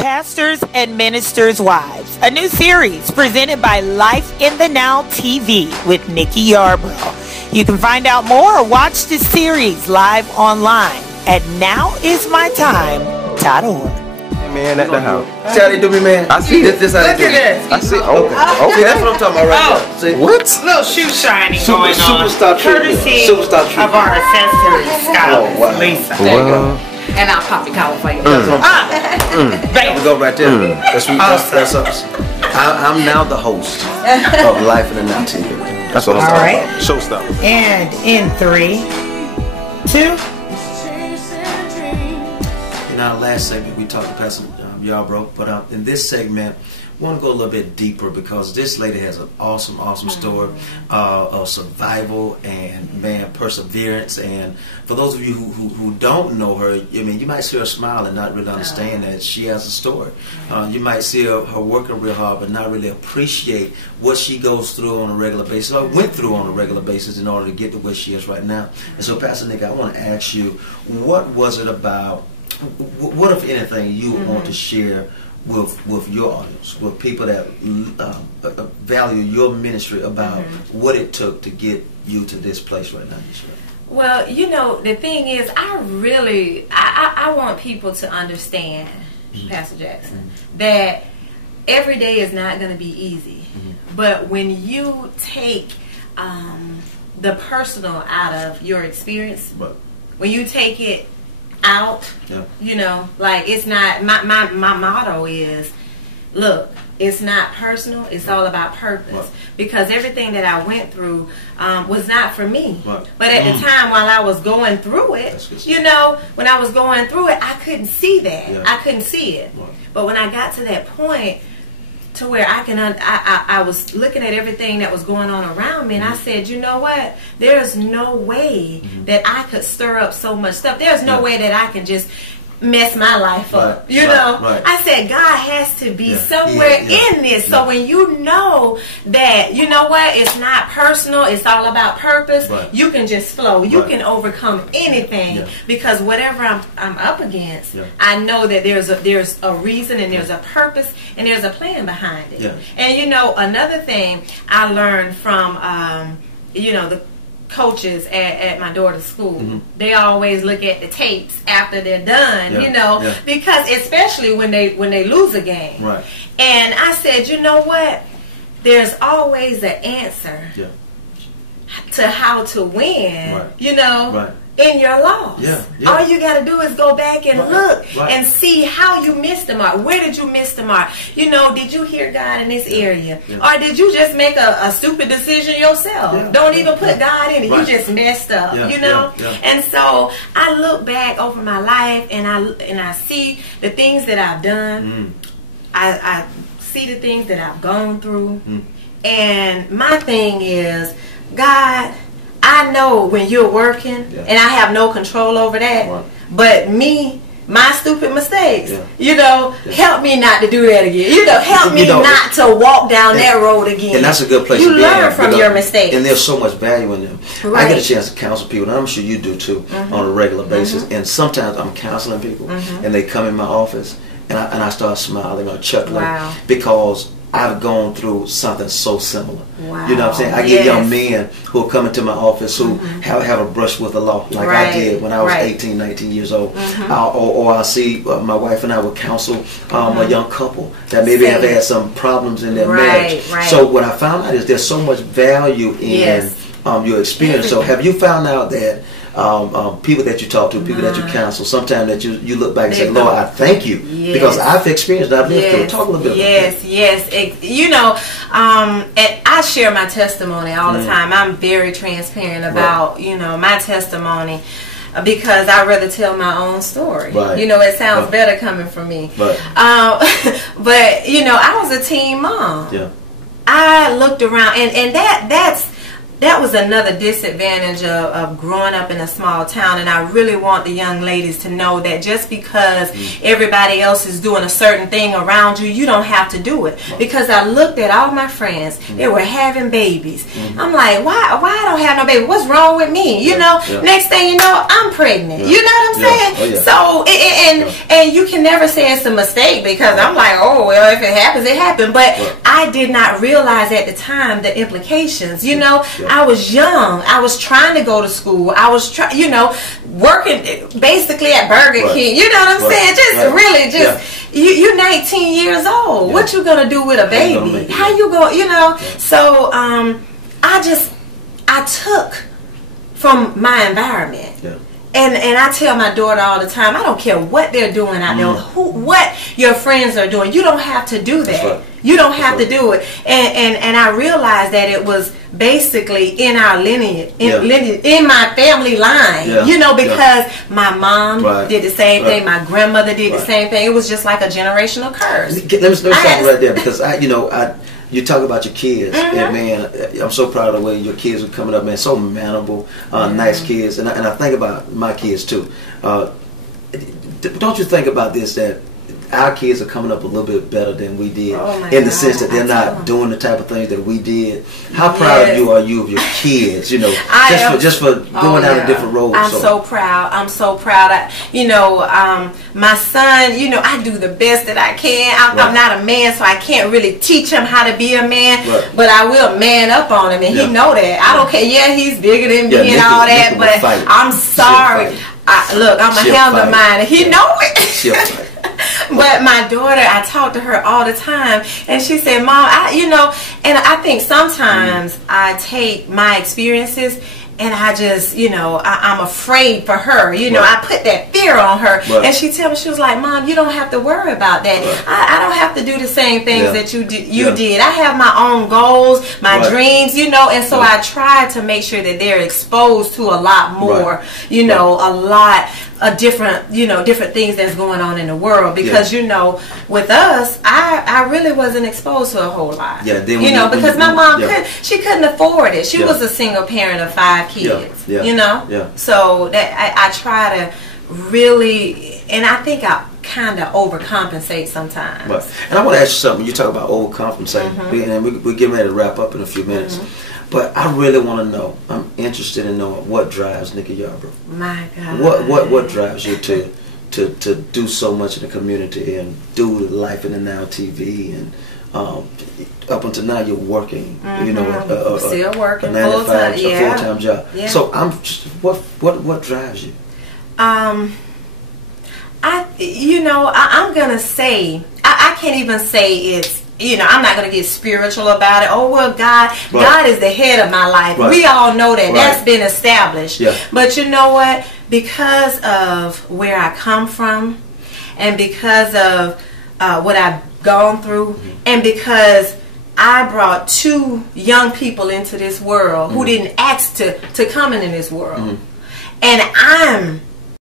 Pastors and Ministers' Wives, a new series presented by Life in the Now TV with Nicky Yarborough. You can find out more or watch this series live online at nowismytime.org. Man at the house. See how they do me, man? I see it. This how they do me. I see. Okay. Okay, that's what I'm talking about right now. See? What? Little shoe shining going on. Superstar treatment. Courtesy Superstar treatment. of our accessory stylist, Oh, wow. Lisa. There you go. And I'll pop the collar for you. There we go right there. That's us. I'm now the host of Life in the Now TV. That's what I'm All talking right. about. Showstopper. And in 3, 2. In our last segment, we talked to Pastor Yarborough, but in this segment, I want to go a little bit deeper because this lady has an awesome story of survival and, man, perseverance. And for those of you who don't know her, I mean, you might see her smile and not really understand that she has a story. You might see her working real hard but not really appreciate what she goes through on a regular basis or went through on a regular basis in order to get to where she is right now. And so, Pastor Nick, I want to ask you, what was it about? What, if anything, you want to share with your audience, with people that value your ministry about what it took to get you to this place right now? Well, you know, the thing is, I want people to understand, Pastor Jackson, that every day is not going to be easy. But when you take the personal out of your experience, when you take it out, you know, like it's not my motto is, look, it's not personal, it's all about purpose. Because everything that I went through was not for me. But at the time while I was going through it, you know, when I was going through it, I couldn't see that. I couldn't see it. But when I got to that point to where I was looking at everything that was going on around me, and I said, you know what? There's no way that I could stir up so much stuff. There's no way that I can just mess my life up. You know? I said, God has to be somewhere in this. So when you know that, you know what? It's not personal. It's all about purpose. You can just flow. You can overcome anything because whatever I'm up against, I know that there's a reason and there's a purpose and there's a plan behind it. And you know, another thing I learned from, you know, the coaches at my daughter's school, they always look at the tapes after they're done, you know, because especially when they lose a game. And I said, you know what? There's always an answer to how to win, you know, in your loss. All you got to do is go back and look and see how you missed the mark. Where did you miss the mark? You know, did you hear God in this area? Or did you just make a stupid decision yourself? Don't even put God in it. You just messed up, you know? And so I look back over my life and I see the things that I've done. I see the things that I've gone through. And my thing is, God, I know when you're working, and I have no control over that, but my stupid mistakes, you know, help me not to do that again. You know, help me not to walk down that road again. And that's a good place to be. You learn from your mistakes. And there's so much value in them. I get a chance to counsel people, and I'm sure you do too, on a regular basis. And sometimes I'm counseling people, and they come in my office, and I start smiling or chuckling because I've gone through something so similar. You know what I'm saying? I get young men who are coming to my office who have a brush with the law, like I did when I was 18, 19 years old. Or I'll see my wife and I would counsel a young couple that maybe have had some problems in their marriage. So what I found out is there's so much value in your experience. So have you found out that people that you talk to, people that you counsel, sometimes that you look back and say, Lord, I thank you because I've experienced, I've lived through. Talk a little bit about that. You know, and I share my testimony all the time. I'm very transparent about, you know, my testimony because I'd rather tell my own story. You know, it sounds better coming from me. But, you know, I was a teen mom. I looked around, and that's that was another disadvantage of growing up in a small town. And I really want the young ladies to know that just because everybody else is doing a certain thing around you, you don't have to do it. Because I looked at all my friends, they were having babies. I'm like, why I don't have no baby? What's wrong with me? You know, next thing you know, I'm pregnant. You know what I'm saying? So, and you can never say it's a mistake, because I'm like, oh, well, if it happens, it happened. But I did not realize at the time the implications. You know, I was young. I was trying to go to school. I was working basically at Burger King. You know what I'm saying? Just really just you're 19 years old. What you gonna do with a baby? How you go? You know? So I took from my environment. And I tell my daughter all the time, I don't care what they're doing out there, what your friends are doing. You don't have to do that. You don't have to do it. And I realized that it was basically in our lineage, in my family line, you know, because my mom did the same thing, my grandmother did the same thing. It was just like a generational curse. Let me stop right there, because you talk about your kids, and man, I'm so proud of the way your kids are coming up, man. So manable, nice kids, and I think about my kids too. Don't you think about this, that our kids are coming up a little bit better than we did, in the sense that they're not doing the type of things that we did? How proud are you of your kids? You know, just for going down a different road. I'm so proud. I'm so proud. My son, you know, I do the best that I can. I'm not a man, so I can't really teach him how to be a man, but I will man up on him, and he know that. I don't care. Yeah, he's bigger than me and all that, but I'm sorry. Look, I'm a handle mine, and he know it. But my daughter, I talk to her all the time, and she said, Mom, and I think sometimes I take my experiences and I just, I'm afraid for her. I put that fear on her. And she tell me, she was like, Mom, you don't have to worry about that. I don't have to do the same things that you did. I have my own goals, my dreams, and so I try to make sure that they're exposed to a lot more, a lot of different, different things that's going on in the world. Because, with us, I really wasn't exposed to a whole lot. Because my mom couldn't afford it. She was a single parent of 5 kids, So that I try to really, and I think I kind of overcompensate sometimes. And I want to ask you something. You talk about overcompensating, and we're getting ready to wrap up in a few minutes. But I really want to know. I'm interested in knowing what drives Nicky Yarborough. My God. What drives you to do so much in the community and do Life in the Now TV, and up until now you're working, still working, a full-time job. So what drives you? I'm gonna say I can't even say it's. I'm not going to get spiritual about it. Oh, well, God is the head of my life. We all know that. That's been established. But you know what? Because of where I come from, and because of what I've gone through, and because I brought 2 young people into this world who didn't ask to come into this world. And I'm